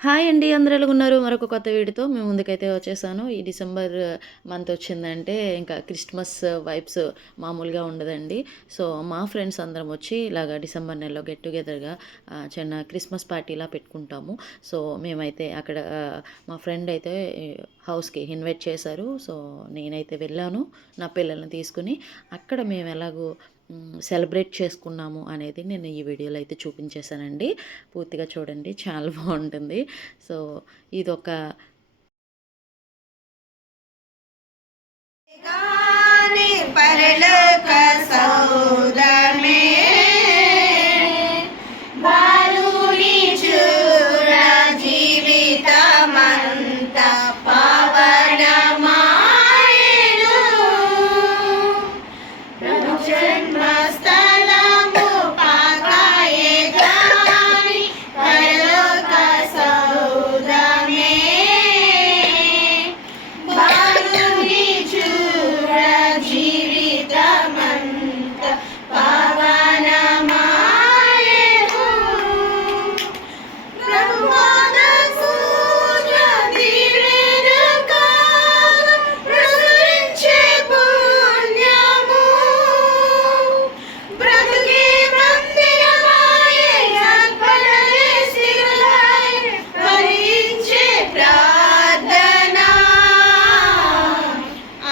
Hi అండి. అందరూ ఎలాగున్నారు? మరొక కొత్త వీడియోతో మీ ముందుకైతే వచ్చేసాను. ఈ డిసెంబర్ మంత్ వచ్చిందంటే ఇంకా క్రిస్మస్ వైబ్స్ మామూలుగా ఉండదండి. సో, మా ఫ్రెండ్స్ అందరం వచ్చి ఇలాగ డిసెంబర్ నెలలో గెట్ టుగెదర్‌గా చిన్న క్రిస్మస్ పార్టీలా పెట్టుకుంటాము. సో, మేమైతే అక్కడ మా ఫ్రెండ్ అయితే హౌస్‌కి ఇన్వైట్ చేశారు. సో, నేనైతే వెళ్ళాను నా పిల్లల్ని తీసుకొని. అక్కడ మేము ఎలాగో సెలబ్రేట్ చేసుకున్నాము అనేది నేను ఈ వీడియోలో అయితే చూపించేశానండి. పూర్తిగా చూడండి చాలా బావుంటుంది. సో, ఇదొక పరలోక సౌదమే బాలుని చూడ జీవితమంత పావనమాయెను ప్రభు జన్మస్థలము పాకాయే గాని పరలోక సౌదమే బాలుని చూడ జీవితమంత పావనమాయెను ప్రభువాద సూర్య దివ్యకాగా ప్రసరించే పుణ్యము బ్రతుకే మందిరమాయే అర్పణలే స్థిరులై ఫలించే ప్రార్థన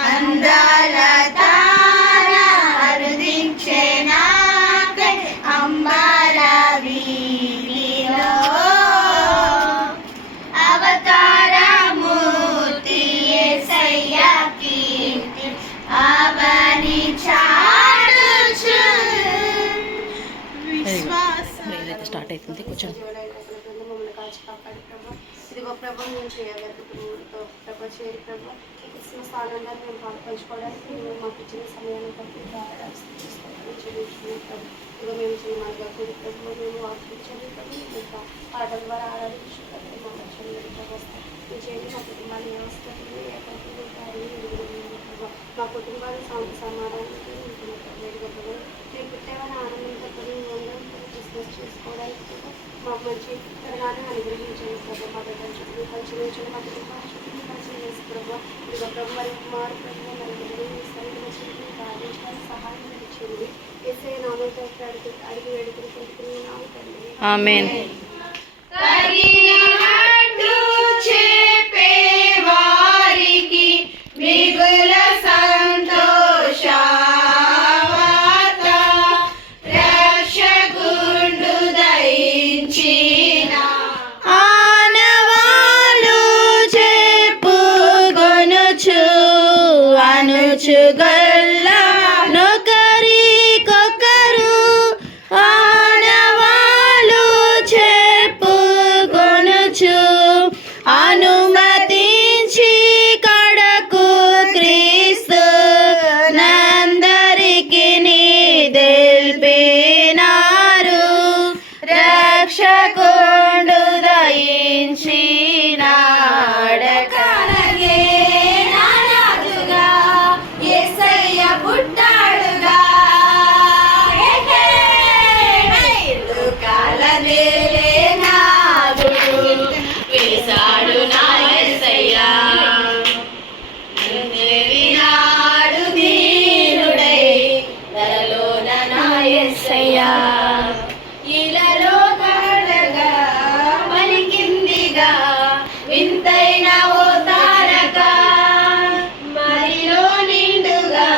అందాల తార అరుదించే నాకై అంబర వీధిలో అవతారమూర్తి యేసయ్య కీర్తి అవని చాటుచు ప్రేయర్ స్టార్ట్ అవుతుంది. కూర్చోండి. మమ్మల్ని కాచి కాపాడి ప్రభు ఇదిగో ప్రభు మేము చేయగలుగుతున్నాం ప్రభు చేరి ప్రభు ఈ క్రిస్మస్ ఆనందాన్ని మేము పాల్పంచుకోవడానికి మేము మాకు ఇచ్చిన సమయాన్ని బట్టి చెల్లించుకున్నాం ప్రభు ఇదిగో మేము సినిమాలుగా కూడి ప్రభు మేము వాక్యం చదివి ప్రభు ఇంకా పాటల ద్వారా ఆరాధించు ప్రభు మా లక్ష్యం వ్యవస్థ మీరు చేయండి మా కుటుంబాన్ని వ్యవస్థకి మా కుటుంబాన్ని సమాధానానికి ఇదిగో ప్రభు మేము పుట్టేవని ఆనందంతో ప్రభు క్రిస్మస్ చేసుకోవడానికి ప్రభు మాకు మంచి తరుణాన్ని అనుగ్రహించండి ప్రభు మా దగ్గర చుట్టూ పరిచయించండి మా కుటుంబాన్ని చుట్టూ పరిచయం చేసి ప్రభు ఇదిగో ప్రభు మరి కుమారు ప్రభు నలుగురు సరిగ్గా ప్రార్థించడానికి సహాయం ఇచ్చింది ఎస్ఐ నామంతో అడిగి వేడుకలు పొందుకున్నాము తండ్రి ఆమేన్. తగినట్టు చెప్పేవారికి మిగుల సంతోషవార్త రక్షకుడు దయించిన ఆనవాలు చెప్పుకొనుచు అనుచుగల్ల నొకరికొకరు ఆనవాలు చెప్పుకొనుచు అనుమతించి కడకు క్రీస్తు నందరికి తెలిపినారు రక్షకుడు దయించినాడకనగే నారాజుగా యేసయ్య పుట్టాడుగా లోకాల నేలే నాదుడు వేశాడు నా యేసయ్య నాడు దీనుడై ధరలోన నా యేసయ్య ఇలలో కడగా పలికిందిగా వింతైన ఓ తారక మరిలో నిండుగా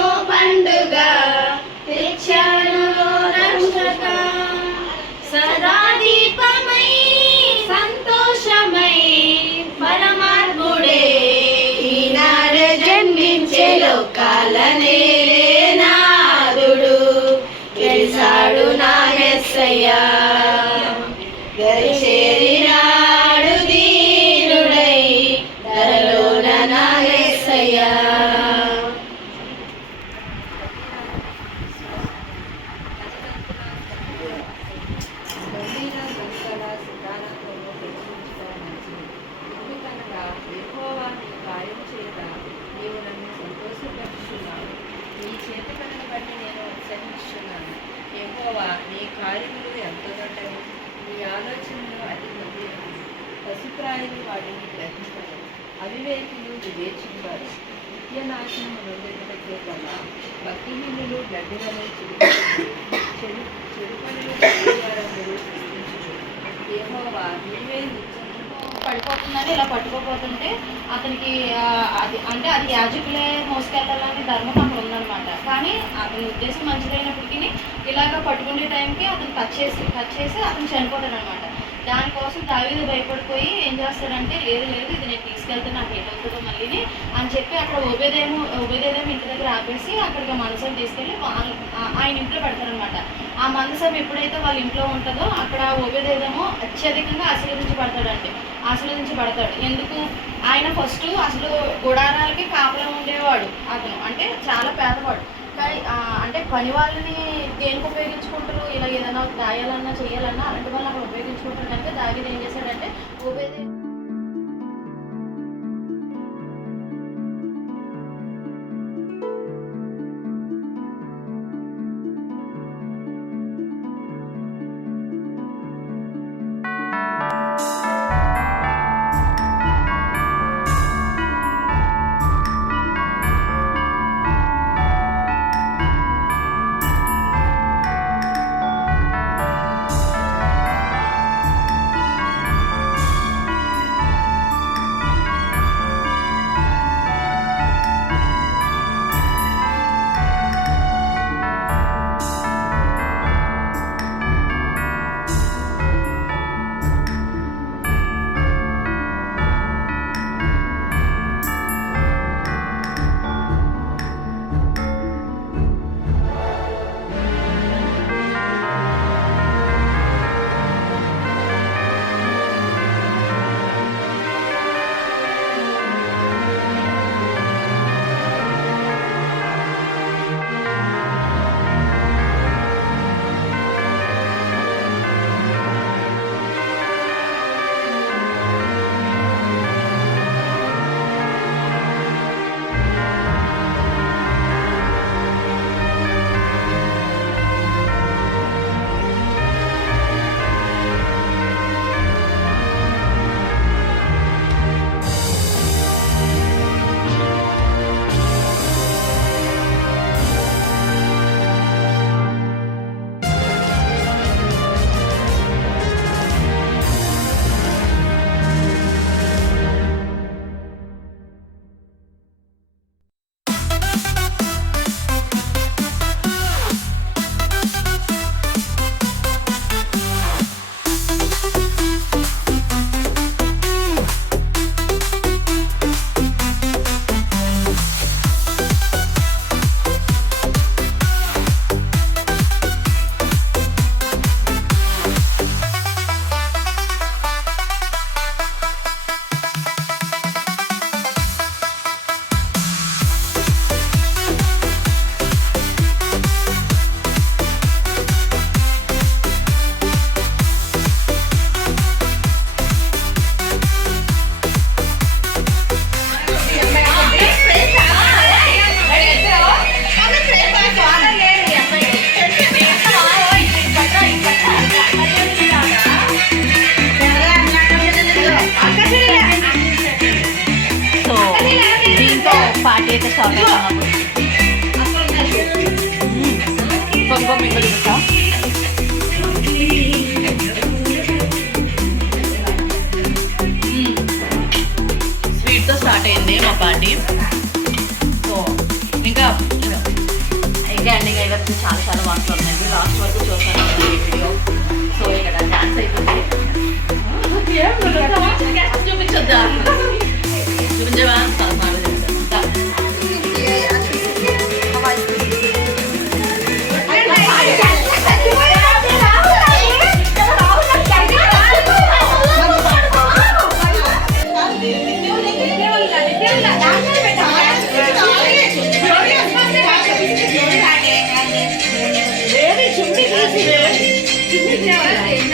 ఓ పండుగ తెచ్చాను రక్షక సదా దీపమై సంతోషమై పరమాత్ముడే ఈనాడు జన్మించే లోకాల నేలే నాదుడు గెలిచాడు నా యేసయ్య గరిచేరినాడు దీనుడై ధరలోన నా యేసయ్య నీ చేతి పనిని బట్టి నేను ఉత్సహిస్తున్నాను. యెహోవా నీ కార్యములు ఎంతో గొప్పవి, నీ ఆలోచనలు అతి గొప్పవి. అపరాయిని వాటిని గ్రహింపరు. అవివేకులు వివేచింపారు. నిత్య నాశనము నొందెదటకే కన్నా భక్తిహీనులు గడ్డి వలె చెడు పనులు చేసేవారందరూ సృష్టించుచు. యెహోవా నీవే నిత్యము పడిపోతుందని ఇలా పట్టుకోపోతుంటే అతనికి అది అంటే అది యాజకులే మోసుకెళ్ళాలని ధర్మం అక్కడ ఉందన్నమాట. కానీ అతని ఉద్దేశం మంచిదైనప్పటికీ ఇలాగ పట్టుకునే టైంకి అతను కట్ చేసి అతను చనిపోతాడు అనమాట. దానికోసం దావీదు భయపడిపోయి ఏం చేస్తాడంటే లేదు ఇది నేను తీసుకెళ్తే నాకు ఏమవుతుందో మళ్ళీని అని చెప్పి అక్కడ ఓబేదేమో ఇంటి దగ్గర ఆపేసి అక్కడికి మందసం తీసుకెళ్ళి ఆయన ఇంట్లో పెడతారనమాట. ఆ మందసం ఎప్పుడైతే వాళ్ళ ఇంట్లో ఉంటుందో అక్కడ ఓబేదేమో అత్యధికంగా ఆశీర్వదించబడతాడు. ఎందుకు? ఆయన ఫస్ట్ అసలు గుడారాలకి కాపలా ఉండేవాడు అతను, అంటే చాలా పేదవాడు. కానీ అంటే పని వాళ్ళని దేనికి ఉపయోగించుకుంటారు, ఇలా ఏదైనా దాయాలన్నా చేయాలన్నా అలాంటి వాళ్ళు అక్కడ ఉపయోగించుకుంటారు. కనుక దావీదు ఏం చేశాడంటే ఓబేదేదోము పార్టీ అయితే స్టార్ట్ అవుతాం. స్వీట్తో స్టార్ట్ అయింది మా పార్టీ. సో ఇంకా ఎండింగ్ అయితే చాలా బాగా ఉన్నాయి. లాస్ట్ వరకు చూసాను వీడియో. సో ఇక్కడ డాన్స్ అయిపోయింది. చూపించొద్దా? చూపించవా? Gracias.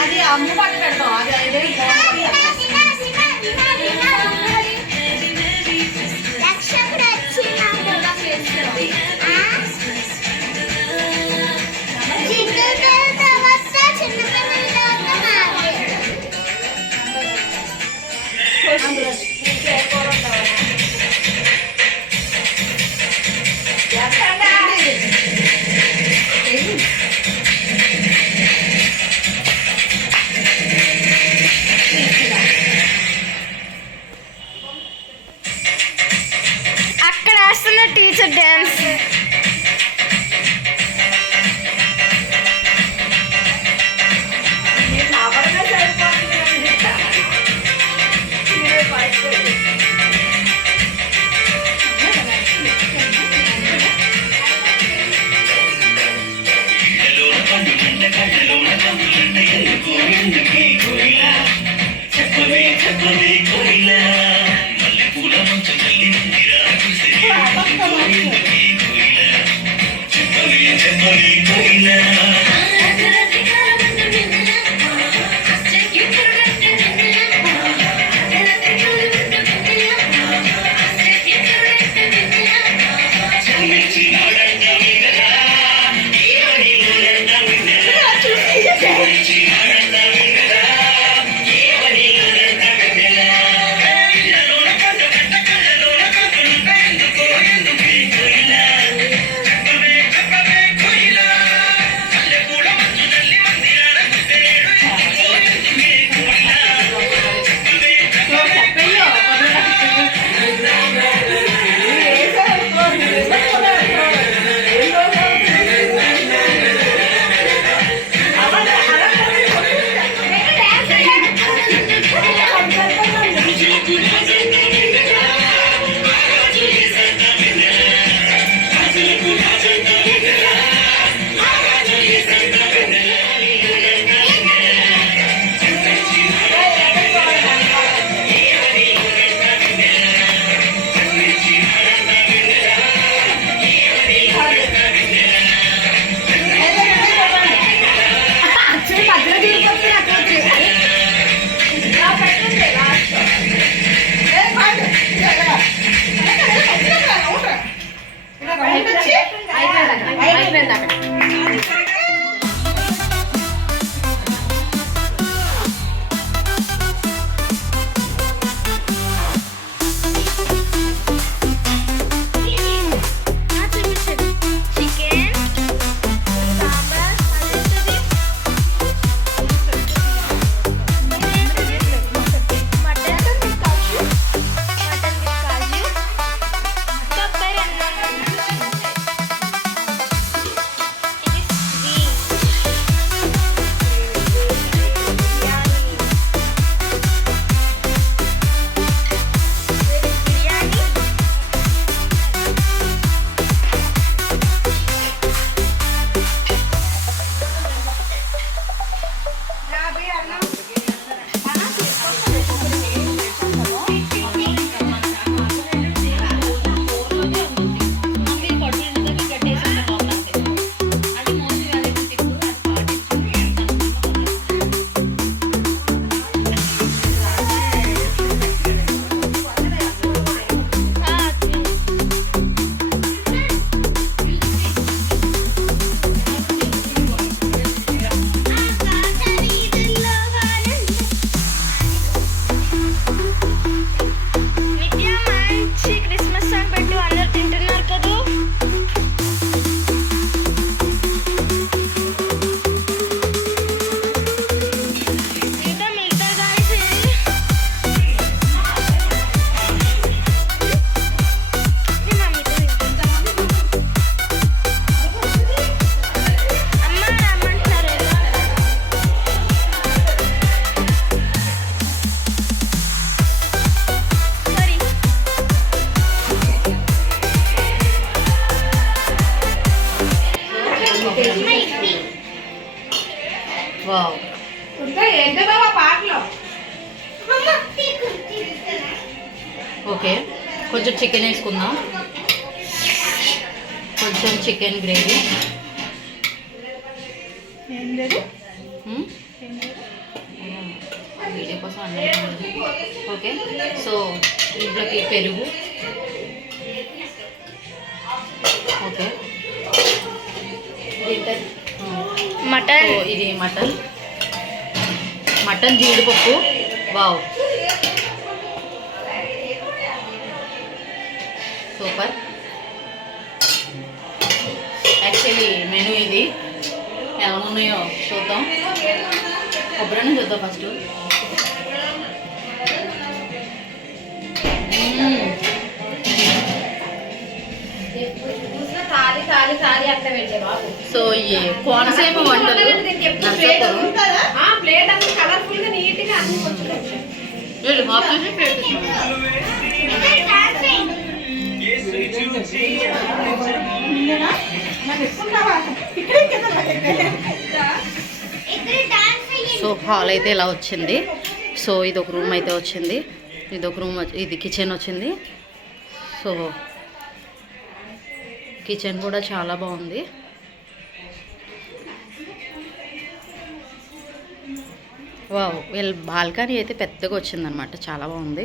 అది అమ్మ పట్టు పెడతాం అది అయితే అక్కడ వేస్తున్న టీచర్ డ్యాన్స్ అయిపోయింది అక్కడ ఇది వావ్. ఇంకా ఏంటో బాబా పాటలో ఓకే, కొంచెం చికెన్ వేసుకుందాం. కొంచెం చికెన్ గ్రేవీ. వీడియో కోసం అన్నీ ఓకే. సో ఇంట్లోకి పెరుగు. Okay, mutton. ఇది మటన్ జీడిపప్పు. Wow, super. యాక్చువల్లీ మెనూ ఇది ఎలా ఉన్నాయో చూద్దాం. కొబ్బరిని చూద్దాం ఫస్ట్. సారీ సారీ సారీ అట్లా పెట్టే బాబు. సో ఈ కోనసీమ వంటలు నరసాపురం. ప్లేట్ అంతా కలర్ఫుల్ గా నీట్ గా అన్ని వచ్చి వీళ్ళు హాఫ్ చేసి ప్లేట్ సో హాల్ అయితే ఇలా వచ్చింది. సో ఇది ఒక రూమ్ అయితే వచ్చింది. ఇది ఒక రూమ్, ఇది కిచెన్ వచ్చింది. సో కిచెన్ కూడా చాలా బాగుంది. వావ్, వీళ్ళ బాల్కనీ అయితే పెద్దగా వచ్చిందనమాట, చాలా బాగుంది.